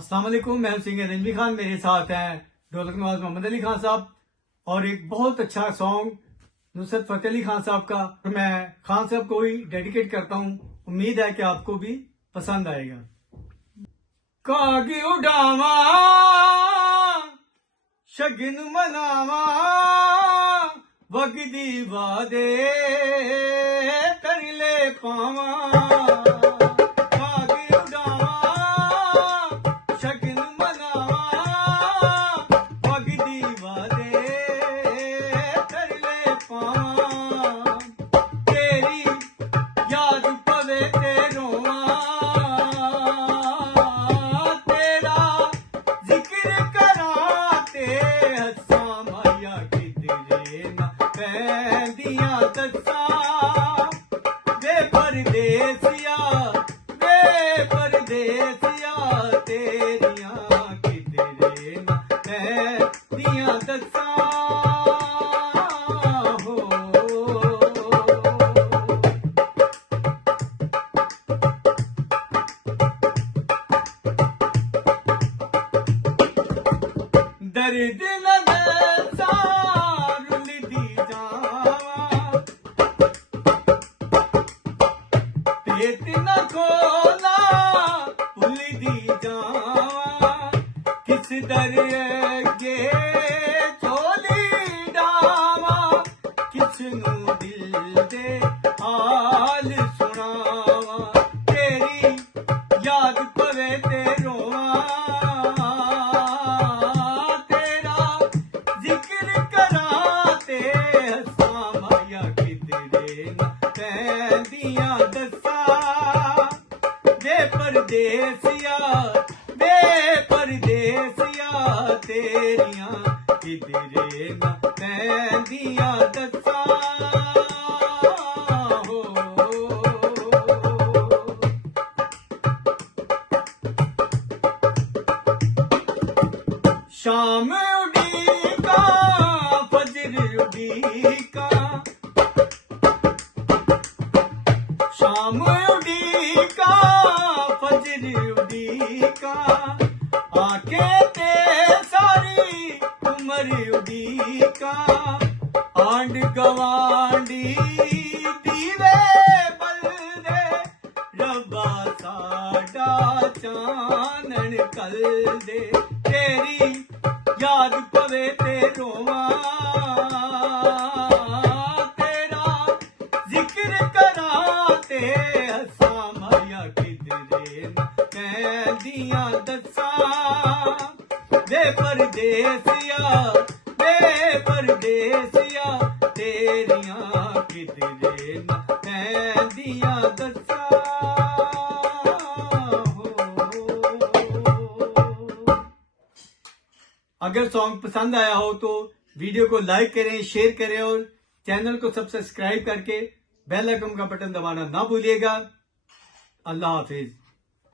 अस्सलाम वालेकुम, मैं सिंगर रंजवी खान। मेरे साथ हैं ढोलक नवाज मोहम्मद अली खान साहब और एक बहुत अच्छा सॉन्ग नुसरत फतेह अली खान साहब का मैं खान साहब को ही डेडिकेट करता हूँ। उम्मीद है कि आपको भी पसंद आएगा। कागी उड़ावा शगन मनावा वगदी वादे कर ले पावा। परदेसिया तेरियां किधरे न पैंदियां दस्सां हो। दर्द न दस्सां रुलदी जावां पेट न खोला भुलदी जावां किस दरिए चोली डावां किस नू दिल दे हाल सुनावां। तेरी याद पवे ते रोवां तेरा जिक्र करां ते हसां माया किधरे न पैंदियां दस्सां। परदेसिया बे परदेसिया तेरियां किधरे न पैंदियां दस्सां हो। शाम उड़ीका फजर उड़ीका शाम उड़ीका फजर उड़ीका आके ते सारी उम्र उड़ीका। आंड गवांडी दीवे बलदे रब्बा साडा चानन कल दे। तेरी याद पवे ते रोवां तेरा जिक्र करां ते हसां माया किधरे न पैंदियां दस्सां। बे परदेसिया तेरियां किधरे न पैंदियां दस्सां हो। अगर सॉन्ग पसंद आया हो तो वीडियो को लाइक करें, शेयर करें और चैनल को सब्सक्राइब करके बेल आइकन का बटन दबाना ना भूलिएगा। अल्लाह हाफिज।